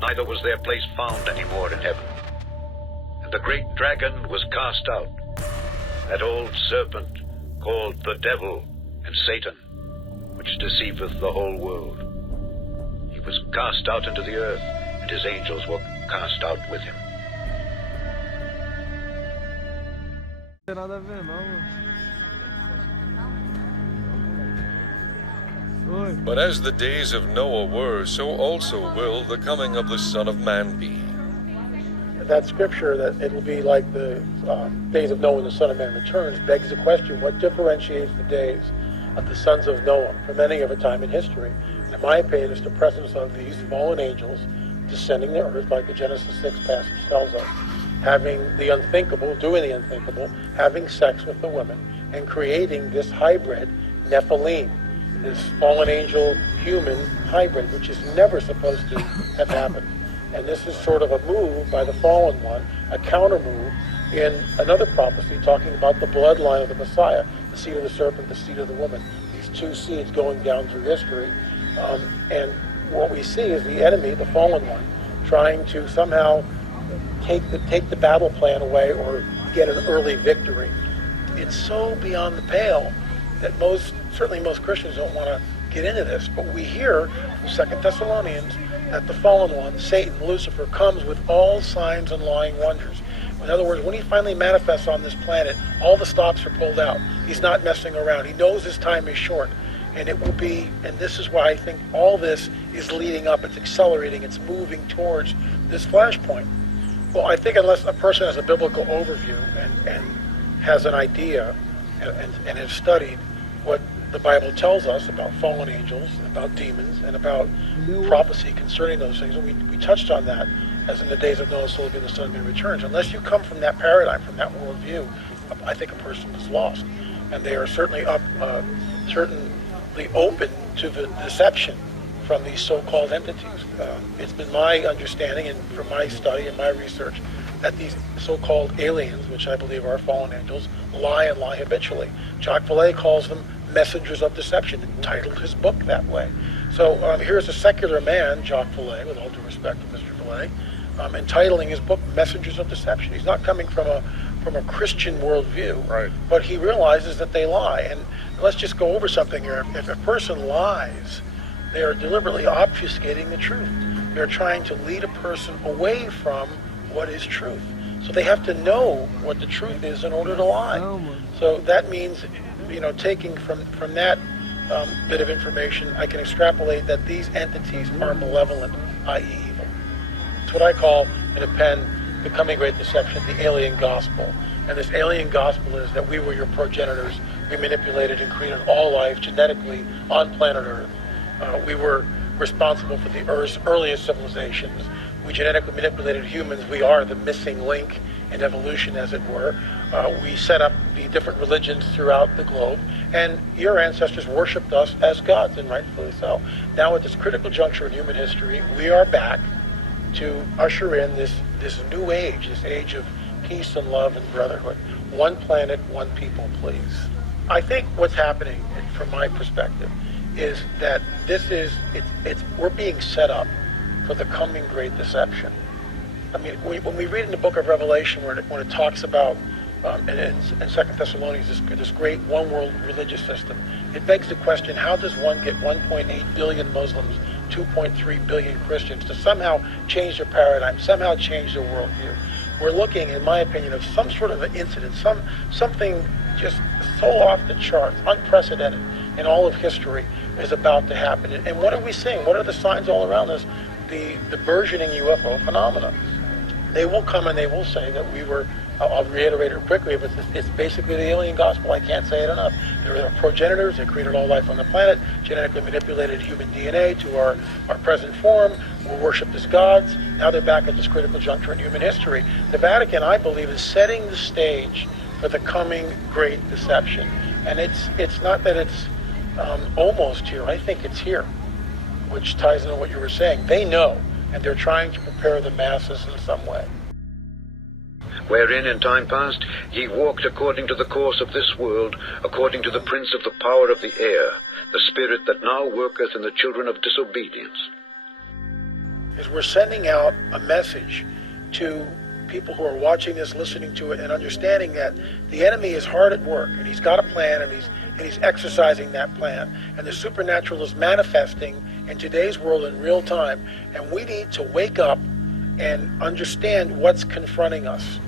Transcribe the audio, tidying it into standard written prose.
neither was their place found any more in heaven. And the great dragon was cast out, that old serpent called the devil and Satan, which deceiveth the whole world. He was cast out into the earth, and his angels were cast out with him. Não tem nada a ver, não, mano. But as the days of Noah were, so also will the coming of the Son of Man be. That scripture, that it will be like the days of Noah when the Son of Man returns, begs the question, what differentiates the days of the sons of Noah from any other time in history? And in my opinion, it's the presence of these fallen angels descending to earth, like the Genesis 6 passage tells us, having the unthinkable, doing the unthinkable, having sex with the women, and creating this hybrid Nephilim, this fallen angel human hybrid, which is never supposed to have happened. And this is sort of a move by the fallen one, a counter move in another prophecy talking about the bloodline of the Messiah, the seed of the serpent, the seed of the woman, these two seeds going down through history. And what we see is the enemy, the fallen one, trying to somehow take the battle plan away or get an early victory. It's so beyond the pale that certainly most Christians don't want to get into this. But we hear from 2 Thessalonians that the fallen one, Satan, Lucifer, comes with all signs and lying wonders. In other words, when he finally manifests on this planet, all the stops are pulled out. He's not messing around. He knows his time is short. And it will be, and this is why I think all this is leading up, it's accelerating, it's moving towards this flashpoint. Well, I think unless a person has a biblical overview and has an idea and has studied what the Bible tells us about fallen angels, about demons, and about prophecy concerning those things, and we touched on that, as in the days of Noah, so will be the Son of Man returns. Unless you come from that paradigm, from that worldview, I think a person is lost. And they are certainly certainly open to the deception from these so-called entities. It's been my understanding, and from my study and my research, that these so-called aliens, which I believe are fallen angels, lie and lie habitually. Jacques Vallée calls them messengers of deception, and titled his book that way. So here's a secular man, Jacques Vallée, with all due respect to Mr. Vallée, entitling his book Messengers of Deception. He's not coming from a Christian worldview, right, but he realizes that they lie. And let's just go over something here. If a person lies, they are deliberately obfuscating the truth. They're trying to lead a person away from what is truth. So they have to know what the truth is in order to lie. So that means, taking from that bit of information, I can extrapolate that these entities are malevolent, i.e. evil. It's what I call, in a pen, the coming great deception, the alien gospel. And this alien gospel is that we were your progenitors. We manipulated and created all life genetically on planet Earth. We were responsible for the Earth's earliest civilizations. We genetically manipulated humans. We are the missing link in evolution, as it were. We set up the different religions throughout the globe, and your ancestors worshipped us as gods, and rightfully so. Now, at this critical juncture in human history, we are back to usher in this new age, this age of peace and love and brotherhood. One planet, one people, please. I think what's happening, from my perspective, is that we're being set up for the coming great deception. I mean, when we read in the book of Revelation, when it talks about, in 2 Thessalonians, this great one world religious system, it begs the question, how does one get 1.8 billion Muslims, 2.3 billion Christians to somehow change their paradigm, somehow change their worldview? We're looking, in my opinion, of some sort of an incident, something just so off the charts, unprecedented in all of history is about to happen. And what are we seeing? What are the signs all around us? The burgeoning UFO phenomena. They will come and they will say that we were, I'll reiterate it quickly, but it's basically the alien gospel. I can't say it enough. They were our progenitors. They created all life on the planet, genetically manipulated human DNA to our present form, were worshipped as gods. Now they're back at this critical juncture in human history. The Vatican, I believe, is setting the stage for the coming great deception. And it's not that it's almost here. I think it's here, which ties into what you were saying. They know, and they're trying to prepare the masses in some way. Wherein in time past ye walked according to the course of this world, according to the prince of the power of the air, the spirit that now worketh in the children of disobedience. is we're sending out a message to people who are watching this, listening to it, and understanding that the enemy is hard at work, and he's got a plan, and he's exercising that plan, and the supernatural is manifesting in today's world in real time, and we need to wake up and understand what's confronting us.